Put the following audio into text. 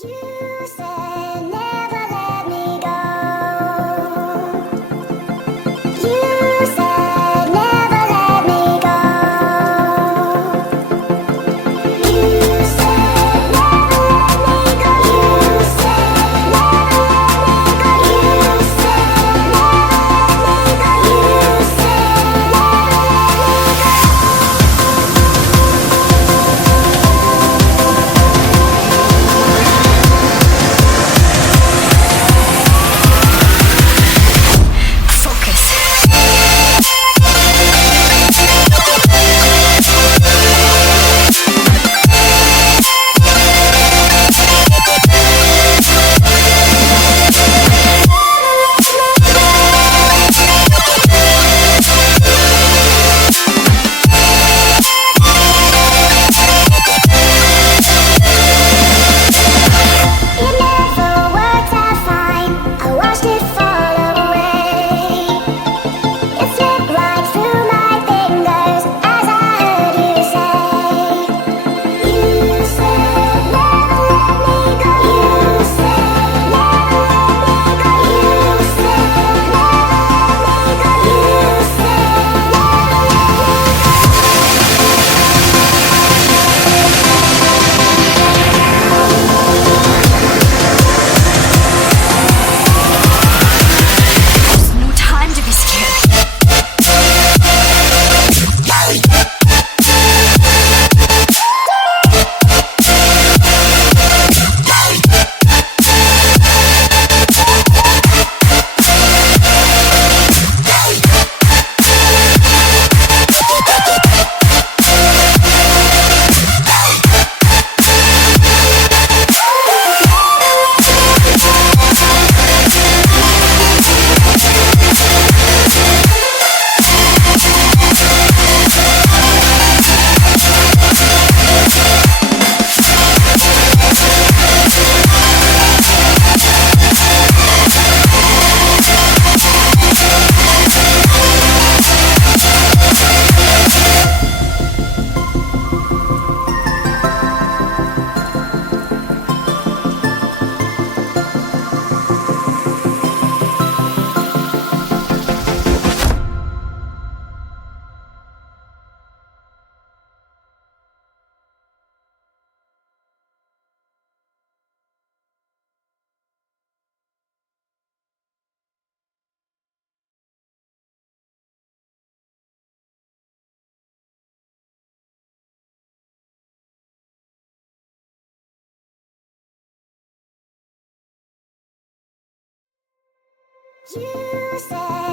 You said never let me go. You said never let me go. You said never let me go. You said never let me go. You said never let me go. You said you said